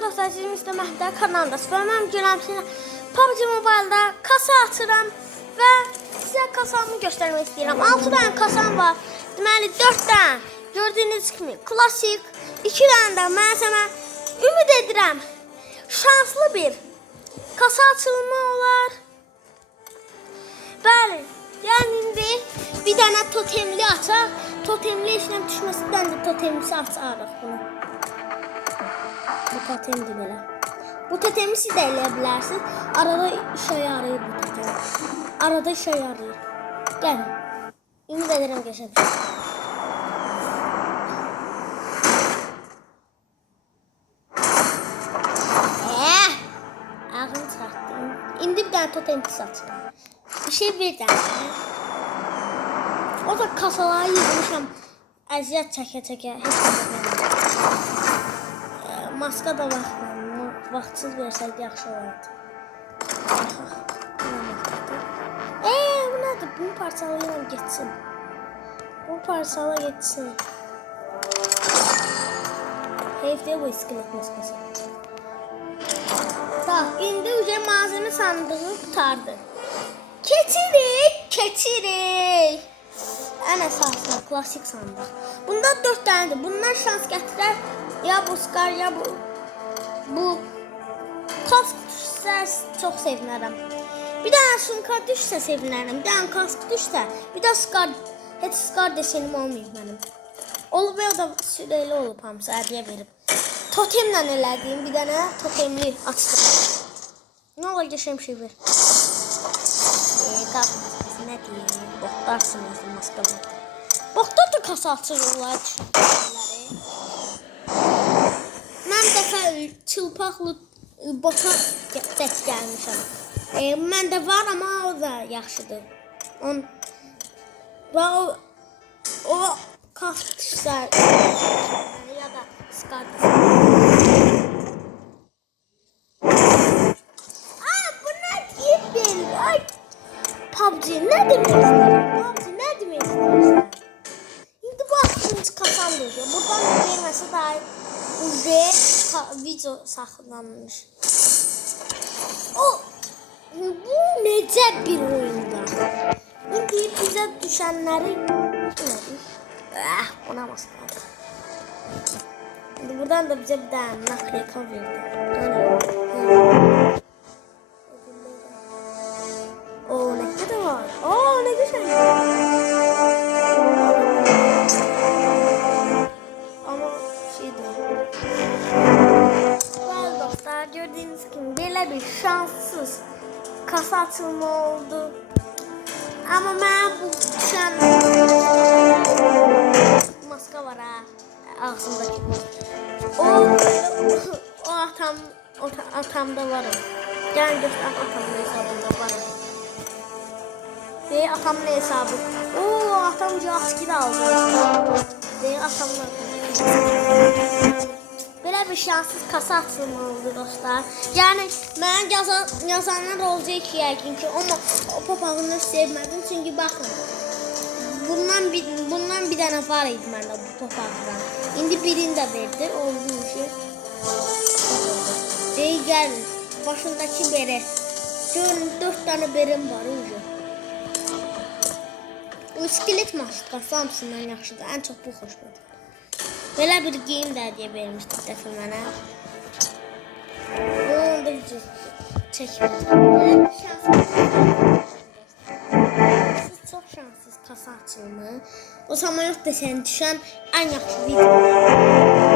Salam dostlar, sizin kanalındasınız. Və mən gələm sizə PUBG Mobile-da kasa açıram və sizə kasamı göstərmək istəyirəm. 6 dənə kasam var. Deməli 4 dənə gördüyünüz kimi klassik, 2 dənə də mən sənə ümid edirəm şanslı bir kasa açılma olar. Bəli, yəni indi bir dənə totemli açaq. Totemli işləm düşməsindən də totemlisi açarıq bunu. Bu totemdir belə. Bu totemi siz də eləyə. Arada işə yarayır bu totem. Arada işə yarayır. Gəlin. Ümid edirəm. Eh! Ağzını çıxartdım. İndi bir dənə totem açıram. Bir şey bir dənə. O da kasaları yığmışam. Əziyyət çəkə-çəkə heç bilmirəm. Maska da var. Vaxtsız versəydi yaxşı olardı. Eee bu nədir? Bunu parçalayıram getsin. Bu parçala getsin. Heyfdə bu iskelet maskası. Bak indi uca malzeme sandığı tutardı. Keçirik, keçirik. Ən əsaslı klasik sandıq. Bunda 4 dənədir. Bunlar şans gətirər. Ya bu Scar ya bu bu kask düşsə çox sevinərəm. Bir dənə sumka düşsə sevinərəm. Bir dənə kask düşsə, bir də Scar heç Scar desenim olmayıb mənim. Olub ya da süreli olub hamısı hədiyyə verib. Totemlə elədiyim bir dənə totemli açdım. Nə olar geçəm şey ver. Eee, maskası nə deyim? Botlarsınız bu maskalı. Botlar da kasa açırlar düşünürləri. Mən dəfə çılpaqlı bota tək gəlmişəm. E, məndə var amma o da yaxşıdır. On və o o kasklar ya da skart. Aa bu nə? Ay PUBG nə demək istəyirsən? PUBG video saxlanmış. O bu necə bir oyundur? İndi bizə düşənləri nədir? Ah, buna basmadı. Buradan da bizə bir dənə nakleyka verdi. O böyle bir şanssız kasa açılma oldu. Ama ben bu düşen maska var ha ağzımdaki. O, o atam o ta- atamda var o. Gel göster atamın hesabında var o. Ve atamın hesabı. Oo atam de aldı. Ve atamın Belə şanssız kasa açılma oldu dostlar. Yəni mən yazan yazanlar olacaq ki, yəqin ki, amma o papağını sevmədim çünki baxın. Bundan bir bundan bir dənə var idi məndə bu papaqdan. İndi birini də verdi, oldu işi. Deyir gəlin, başındakı bere. Görün 4 dənə berim var ucu. Bu iskelet maskası hamısından yaxşıdır. Ən çox bu xoşuma gəlir. Belə bir geyim də hədiyyə vermişdi dəfə mənə. Bunu da video şans. Siz çox şanssız kasa açılımı. O samolyot desəni düşən ən yaxşı video.